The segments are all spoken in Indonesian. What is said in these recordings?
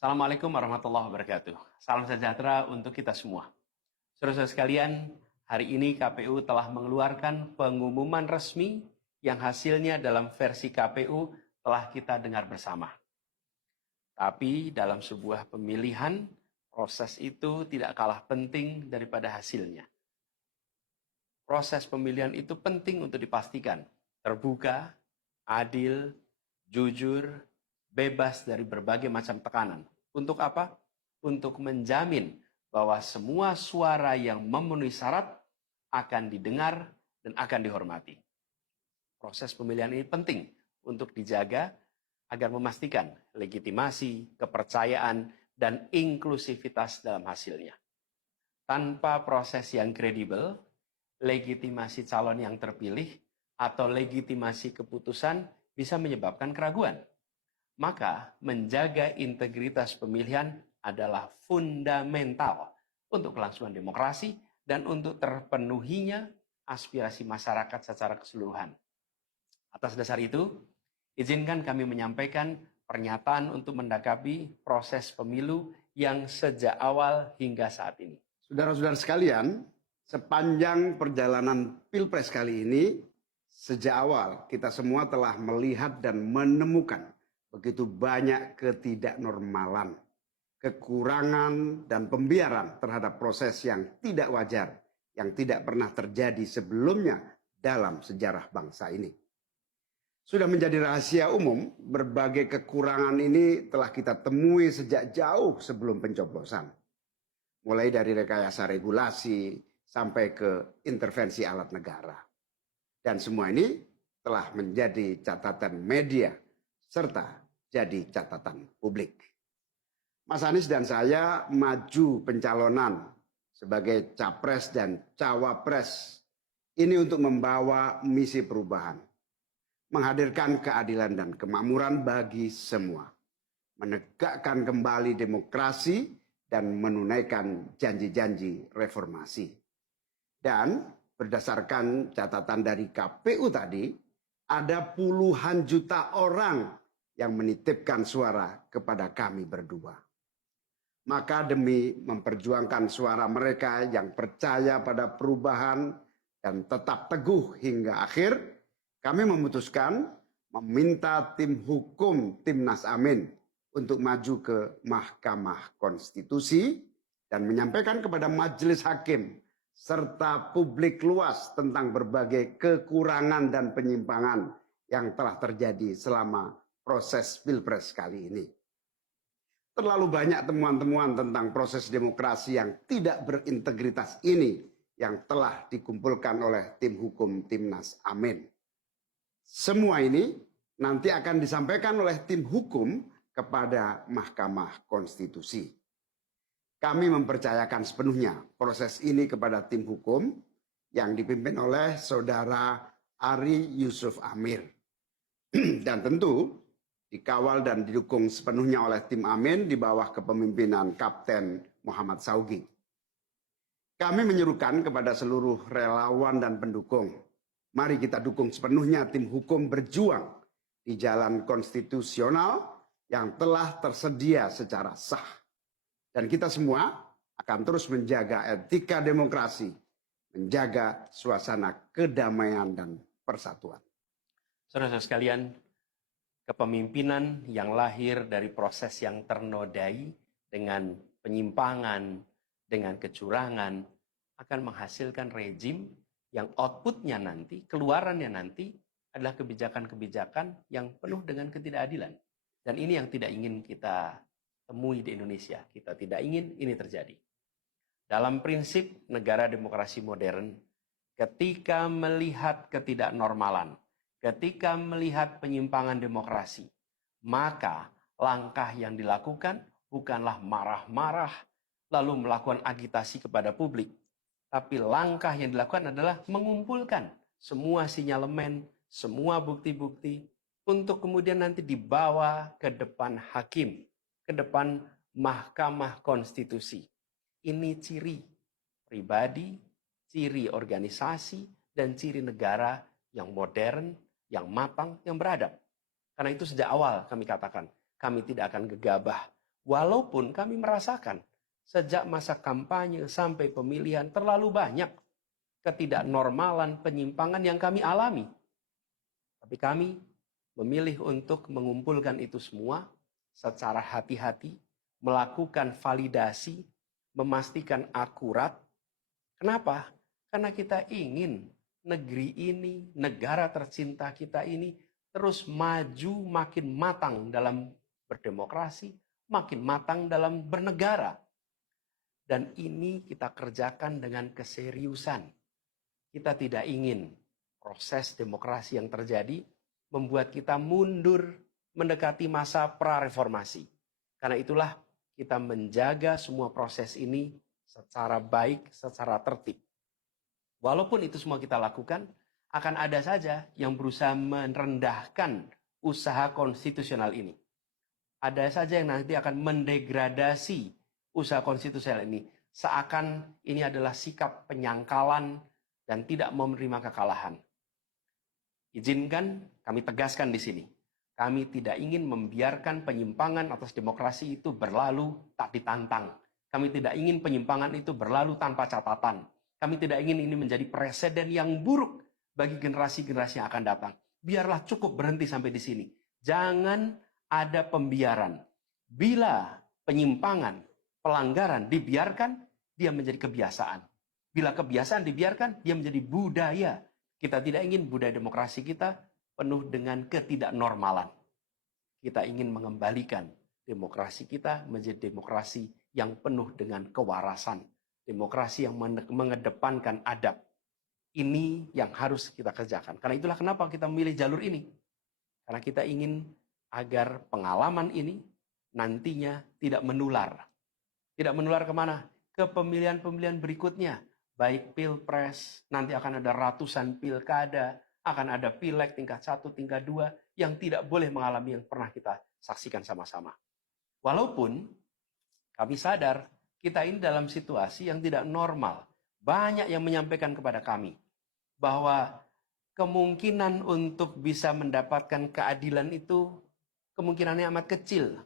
Assalamualaikum warahmatullahi wabarakatuh. Salam sejahtera untuk kita semua. Saudara-saudara sekalian, hari ini KPU telah mengeluarkan pengumuman resmi yang hasilnya dalam versi KPU telah kita dengar bersama. Tapi dalam sebuah pemilihan, proses itu tidak kalah penting daripada hasilnya. Proses pemilihan itu penting untuk dipastikan terbuka, adil, jujur, bebas dari berbagai macam tekanan. Untuk apa? Untuk menjamin bahwa semua suara yang memenuhi syarat akan didengar dan akan dihormati. Proses pemilihan ini penting untuk dijaga agar memastikan legitimasi, kepercayaan, dan inklusivitas dalam hasilnya. Tanpa proses yang kredibel, legitimasi calon yang terpilih atau legitimasi keputusan bisa menyebabkan keraguan. Maka menjaga integritas pemilihan adalah fundamental untuk kelangsungan demokrasi dan untuk terpenuhinya aspirasi masyarakat secara keseluruhan. Atas dasar itu, izinkan kami menyampaikan pernyataan untuk mendakapi proses pemilu yang sejak awal hingga saat ini. Saudara-saudara sekalian, sepanjang perjalanan Pilpres kali ini, sejak awal kita semua telah melihat dan menemukan begitu banyak ketidaknormalan, kekurangan, dan pembiaran terhadap proses yang tidak wajar, yang tidak pernah terjadi sebelumnya dalam sejarah bangsa ini. Sudah menjadi rahasia umum, berbagai kekurangan ini telah kita temui sejak jauh sebelum pencoblosan. Mulai dari rekayasa regulasi sampai ke intervensi alat negara. Dan semua ini telah menjadi catatan media serta jadi catatan publik. Mas Anies dan saya maju pencalonan sebagai capres dan cawapres ini untuk membawa misi perubahan, menghadirkan keadilan dan kemakmuran bagi semua, menegakkan kembali demokrasi dan menunaikan janji-janji reformasi. Dan berdasarkan catatan dari KPU tadi, ada puluhan juta orang yang menitipkan suara kepada kami berdua. Maka demi memperjuangkan suara mereka yang percaya pada perubahan dan tetap teguh hingga akhir, kami memutuskan meminta tim hukum Timnas Amin untuk maju ke Mahkamah Konstitusi dan menyampaikan kepada majelis hakim serta publik luas tentang berbagai kekurangan dan penyimpangan yang telah terjadi selama proses Pilpres kali ini. Terlalu banyak temuan-temuan tentang proses demokrasi yang tidak berintegritas ini yang telah dikumpulkan oleh tim hukum Timnas Amin. Semua ini nanti akan disampaikan oleh tim hukum kepada Mahkamah Konstitusi. Kami mempercayakan sepenuhnya proses ini kepada tim hukum yang dipimpin oleh Saudara Ari Yusuf Amir. Dan tentu dikawal dan didukung sepenuhnya oleh tim Amin di bawah kepemimpinan Kapten Muhammad Saugi. Kami menyerukan kepada seluruh relawan dan pendukung, mari kita dukung sepenuhnya tim hukum berjuang di jalan konstitusional yang telah tersedia secara sah. Dan kita semua akan terus menjaga etika demokrasi, menjaga suasana kedamaian dan persatuan. Saudara-saudara sekalian, kepemimpinan yang lahir dari proses yang ternodai dengan penyimpangan, dengan kecurangan, akan menghasilkan rejim yang outputnya nanti, keluarannya nanti adalah kebijakan-kebijakan yang penuh dengan ketidakadilan. Dan ini yang tidak ingin kita temui di Indonesia. Kita tidak ingin ini terjadi. Dalam prinsip negara demokrasi modern, ketika melihat ketidaknormalan, ketika melihat penyimpangan demokrasi, maka langkah yang dilakukan bukanlah marah-marah lalu melakukan agitasi kepada publik. Tapi langkah yang dilakukan adalah mengumpulkan semua sinyalemen, semua bukti-bukti untuk kemudian nanti dibawa ke depan hakim, ke depan Mahkamah Konstitusi. Ini ciri pribadi, ciri organisasi, dan ciri negara yang modern, yang matang, yang beradab. Karena itu sejak awal kami katakan, kami tidak akan gegabah Walaupun kami merasakan sejak masa kampanye sampai pemilihan terlalu banyak ketidaknormalan, penyimpangan yang kami alami. Tapi kami memilih untuk mengumpulkan itu semua secara hati-hati, melakukan validasi, memastikan akurat. Kenapa? Karena kita ingin negeri ini, negara tercinta kita ini terus maju makin matang dalam berdemokrasi, makin matang dalam bernegara. Dan ini kita kerjakan dengan keseriusan. Kita tidak ingin proses demokrasi yang terjadi membuat kita mundur mendekati masa prareformasi. Karena itulah kita menjaga semua proses ini secara baik, secara tertib. Walaupun itu semua kita lakukan, akan ada saja yang berusaha merendahkan usaha konstitusional ini. Ada saja yang nanti akan mendegradasi usaha konstitusional ini. Seakan ini adalah sikap penyangkalan dan tidak menerima kekalahan. Izinkan kami tegaskan di sini. Kami tidak ingin membiarkan penyimpangan atas demokrasi itu berlalu tak ditantang. Kami tidak ingin penyimpangan itu berlalu tanpa catatan. Kami tidak ingin ini menjadi presiden yang buruk bagi generasi-generasi yang akan datang. Biarlah cukup berhenti sampai di sini. Jangan ada pembiaran. Bila penyimpangan, pelanggaran dibiarkan, dia menjadi kebiasaan. Bila kebiasaan dibiarkan, dia menjadi budaya. Kita tidak ingin budaya demokrasi kita penuh dengan ketidaknormalan. Kita ingin mengembalikan demokrasi kita menjadi demokrasi yang penuh dengan kewarasan. Demokrasi yang mengedepankan adab. Ini yang harus kita kerjakan. Karena itulah kenapa kita memilih jalur ini. Karena kita ingin agar pengalaman ini nantinya tidak menular. Tidak menular kemana? Ke pemilihan-pemilihan berikutnya. Baik pilpres, nanti akan ada ratusan pilkada, akan ada pileg tingkat 1, tingkat 2, yang tidak boleh mengalami yang pernah kita saksikan sama-sama. Walaupun kami sadar, kita ini dalam situasi yang tidak normal. Banyak yang menyampaikan kepada kami bahwa kemungkinan untuk bisa mendapatkan keadilan itu kemungkinannya amat kecil.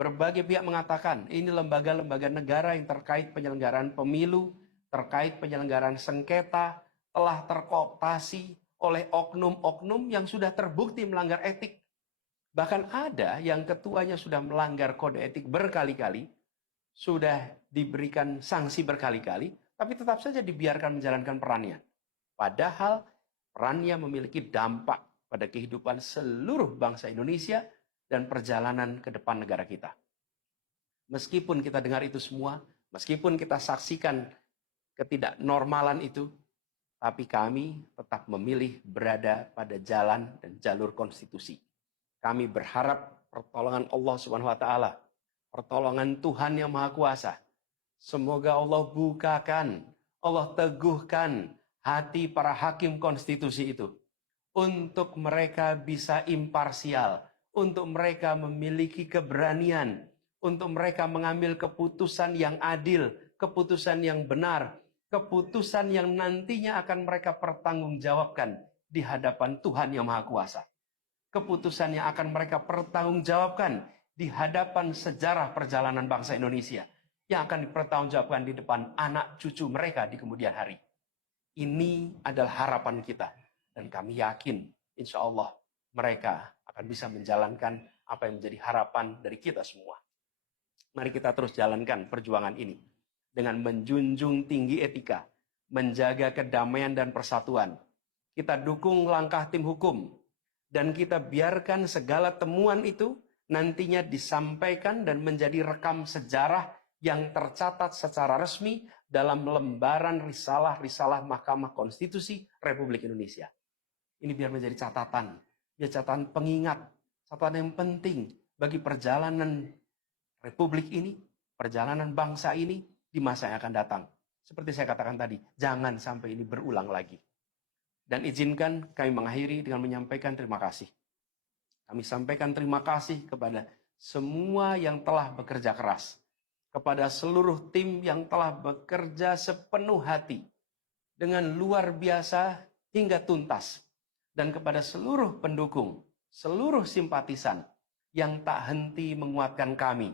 Berbagai pihak mengatakan ini lembaga-lembaga negara yang terkait penyelenggaraan pemilu, terkait penyelenggaraan sengketa, telah terkooptasi oleh oknum-oknum yang sudah terbukti melanggar etik. Bahkan ada yang ketuanya sudah melanggar kode etik berkali-kali, sudah diberikan sanksi berkali-kali, tapi tetap saja dibiarkan menjalankan perannya. Padahal perannya memiliki dampak pada kehidupan seluruh bangsa Indonesia dan perjalanan ke depan negara kita. Meskipun kita dengar itu semua, meskipun kita saksikan ketidaknormalan itu, tapi kami tetap memilih berada pada jalan dan jalur konstitusi. Kami berharap pertolongan Allah Subhanahu wa taala, pertolongan Tuhan yang Maha Kuasa. Semoga Allah bukakan, Allah teguhkan hati para hakim konstitusi itu untuk mereka bisa imparsial, untuk mereka memiliki keberanian, untuk mereka mengambil keputusan yang adil, keputusan yang benar, keputusan yang nantinya akan mereka pertanggungjawabkan di hadapan Tuhan yang Maha Kuasa. Keputusan yang akan mereka pertanggungjawabkan di hadapan sejarah perjalanan bangsa Indonesia, yang akan dipertanggungjawabkan di depan anak cucu mereka di kemudian hari. Ini adalah harapan kita, dan kami yakin insya Allah mereka akan bisa menjalankan apa yang menjadi harapan dari kita semua. Mari kita terus jalankan perjuangan ini dengan menjunjung tinggi etika, menjaga kedamaian dan persatuan. Kita dukung langkah tim hukum, dan kita biarkan segala temuan itu nantinya disampaikan dan menjadi rekam sejarah yang tercatat secara resmi dalam lembaran risalah-risalah Mahkamah Konstitusi Republik Indonesia. Ini biar menjadi catatan, biar catatan pengingat, catatan yang penting bagi perjalanan Republik ini, perjalanan bangsa ini di masa yang akan datang. Seperti saya katakan tadi, jangan sampai ini berulang lagi. Dan izinkan kami mengakhiri dengan menyampaikan terima kasih. Kami sampaikan terima kasih kepada semua yang telah bekerja keras, kepada seluruh tim yang telah bekerja sepenuh hati, dengan luar biasa hingga tuntas, dan kepada seluruh pendukung, seluruh simpatisan yang tak henti menguatkan kami